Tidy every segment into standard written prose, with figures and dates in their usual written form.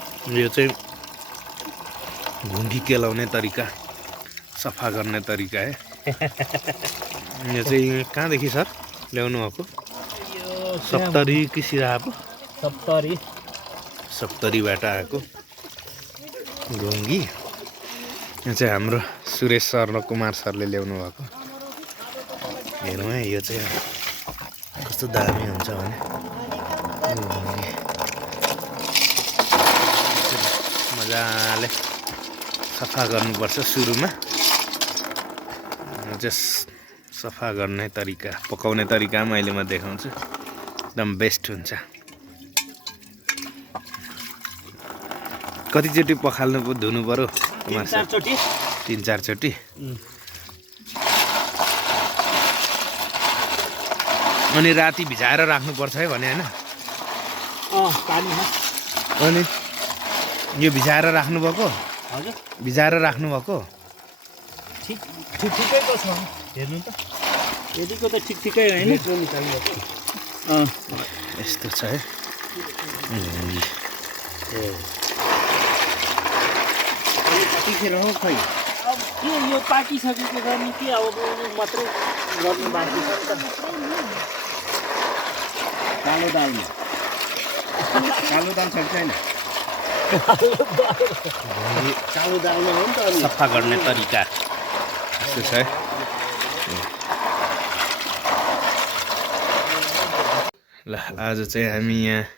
यो चाहिँ घुङ्गी केलाउने तरिका, सफा गर्ने तरिका है। यो चाहिँ कहाँदेखि सर ल्याउनु भएको? सप्तरी कि सिराहा? सप्तरीबाट आएको घुङ्गी। यो चाहिँ हाम्रो सुरेश सर र कुमार सरले ल्याउनु भएको। हेरौँ है यो चाहिँ कस्तो दामी हुन्छ भने घुङ्गी मजाले सफा गर्नुपर्छ सुरुमा। चाहिँ सफा गर्ने तरिका, पकाउने तरिका अहिले म देखाउँछु, एकदम बेस्ट हुन्छ। कतिचोटि पखाल्नु धुनु पर्यो? 3-4 चोटि। अनि राति भिजाएर राख्नुपर्छ है भने होइन? पानीमा। अनि यो भिजाएर राख्नुभएको? हजुर, भिजाएर राख्नुभएको? ठिकैको छ हेर्नु त, यतिको त ठिकै होइन। यस्तो छ है। कतिखेर हो खै? अब के यो पाकिसकेको गर्नु के अब मात्रै गर्नु बाँकी छ नि त। कालो दालमा कालो दाल छ छैन? कालो दालमा हो नि त। सफा गर्ने तरिका यस्तो छ है। ल आज चाहिँ हामी यहाँ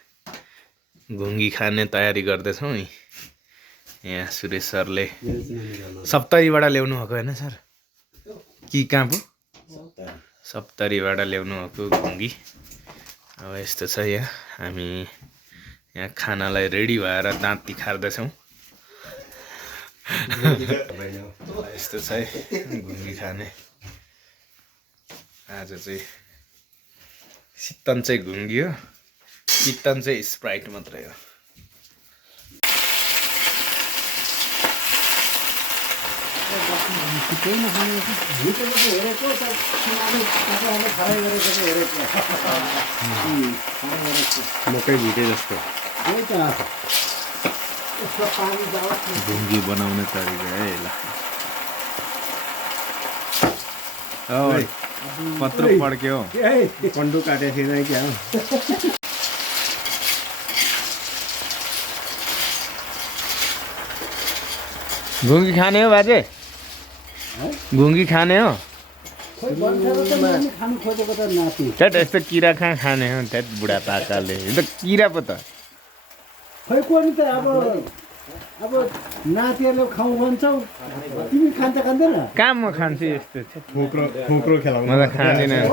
घुङ्गी खाने तयारी गर्दैछौँ। यहाँ सुरेश सरले सप्तरीबाट ल्याउनु भएको होइन सर? कि कहाँ पो? सप्तरीबाट ल्याउनु भएको घुङ्गी। अब यस्तो छ यहाँ हामी यहाँ खानालाई रेडी भएर दाँत तिखार्दैछौँ। यस्तो छ है घुङ्गी खाने। आज चाहिँ शीतन चाहिँ घुङ्गी हो, शीतन चाहिँ स्प्राइट मात्रै हो। मकै भिटे जस्तो घुङ्गी बनाउने तरिका है। ल पत्रो पड्क्यो, पन्डु काटेको थिएन क्या? घुङ्गी खाने हो बाजे? घुङ्गी खाने हो? खानु खोजेको त नाति। त्यहाँ यस्तो किरा कहाँ खाने हो? त्यहाँ बुढापाकाले यो त किरा पो त। खै कोनि त अब नातिहरूले खाऊ भन्छौ, तिमी खान्छ खाँदैन? कहाँ म खान्छु यस्तो खोक्रो खेलाउनु? म त खाँदिनँ।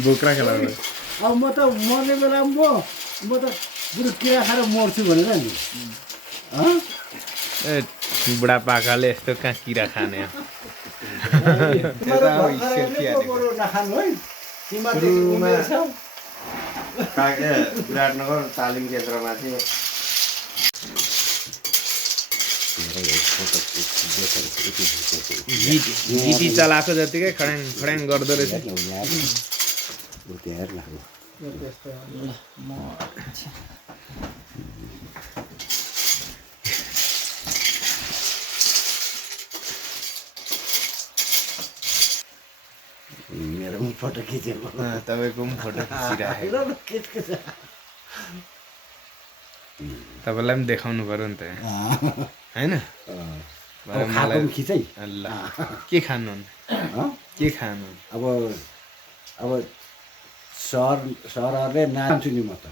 बोक्रा खेलाउनु। अब म त मर्ने बेलामा म त बुढो किरा खाएर मर्छु भनेर नि। ए बुढापाकाले यस्तो कहाँ किरा खाने हो? विराटनगर तालिम केन्द्रमा चाहिँ गिटी चलाएको जतिकै खड्याङ खड्याङ गर्दो रहेछ। मेरो पनि फोटो खिचेको। तपाईँको पनि फोटो खिचिराखेको। तपाईँलाई पनि देखाउनु पर्यो नि त होइन? मलाई खिचै। ल के खानु? के खानु? अब सरहरूले खान्छु नि, म त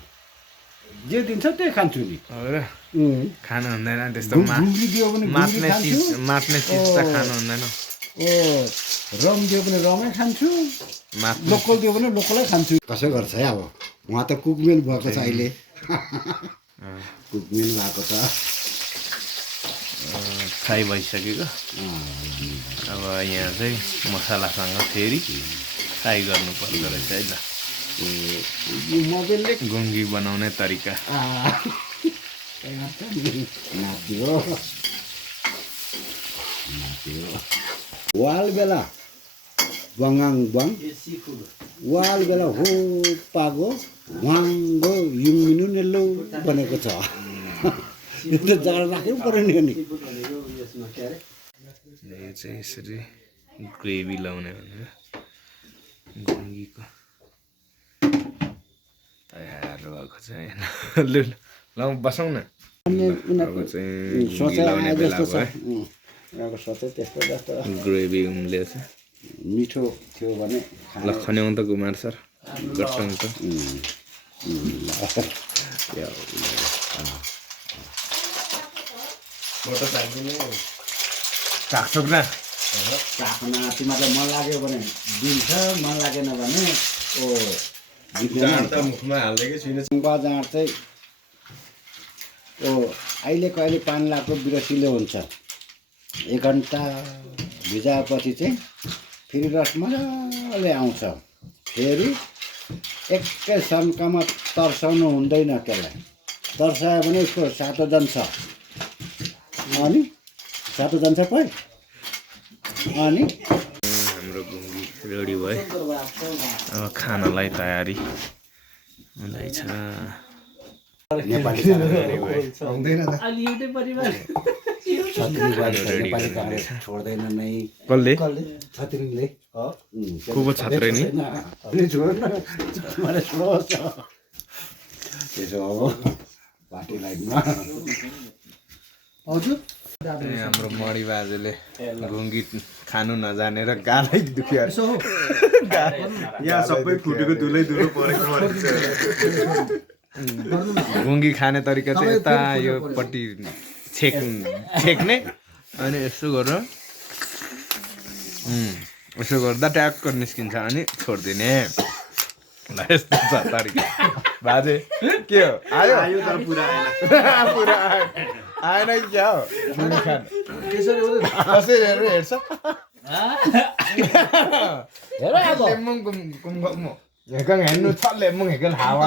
जे दिन्छ त्यही खान्छु नि। हो र? खानु हुँदैन त्यस्तो मात्ने चिज त खानु हुँदैन। रम दियो भने रमै खान्छु, लोकल दियो भने लोकलै खान्छु। कसो गर्छ है? अब उहाँ त कुकमेन भएको छ अहिले। कुकमेन भएको त फ्राई भइसकेको। अब यहाँ चाहिँ मसलासँग फेरि फ्राई गर्नु पर्दो रहेछ है। ल मजाले घुङ्गी बनाउने तरिका। नाति हो वाल बेला बङ्गाङ बङ वाल बेला हो पागो वाङ्गो युमिनु नेल्लो बनेको छ यो त जग्गा राख्नु पर्यो नि अनि यो चाहिँ यसरी ग्रेभी लाउने भनेर घुङ्गीको तयार भएको चाहिँ लु ल बसौँ न अब चाहिँ घुङ्गी लाउने बेला भयो उनीहरूको सोचै त्यस्तो जस्तो ग्रेभी उम्लेछ मिठो थियो भने ल खन्याउँ त कुमार सर गर्छौँ त राख्छौ न राख्न तिमीलाई मन लाग्यो भने दिन्छ मन लागेन भने मुखमा हाल्दैकै छुइनँ जाँड चाहिँ अहिलेको अहिले पानी लाग्दो बिरसिलो हुन्छ 1 घन्टा भिजाएपछि चाहिँ फेरि रस मजाले आउँछ फेरि एकै सन्कामा तर्साउनु हुँदैन त्यसलाई तर्सायो भने उसको सातो जान्छ अनि सातो जान्छ पै अनि हाम्रो घुङ्गी रेडी भयो अब खानालाई तयारी हुँदैछ नेपाली छोड्दैन नै कसले छत्रीले को पो छात्र नि त्यसो अब पार्टी लाइनमा हजुर हाम्रो मणि बाजेले घुङ्गी खानु नजानेर गालै दुख्यो यहाँ सबै फुटेको दुलै दुलो परेको घुङ्गी खाने तरिका चाहिँ यता योपट्टि छेक्ने अनि यसो गरेर यसो गर्दा ट्याक्क निस्किन्छ अनि छोडिदिने ल यस्तो छ तरिका बाजे के हो आयो तर पुरा आएन पुरा आएन कि क्या हो घुङ्गी खानु कसरी हेरेर हेर्छ हेर अब लेम्बुङ कुम हेकङ हेर्नु छ लेम्बुङ हेकल हावा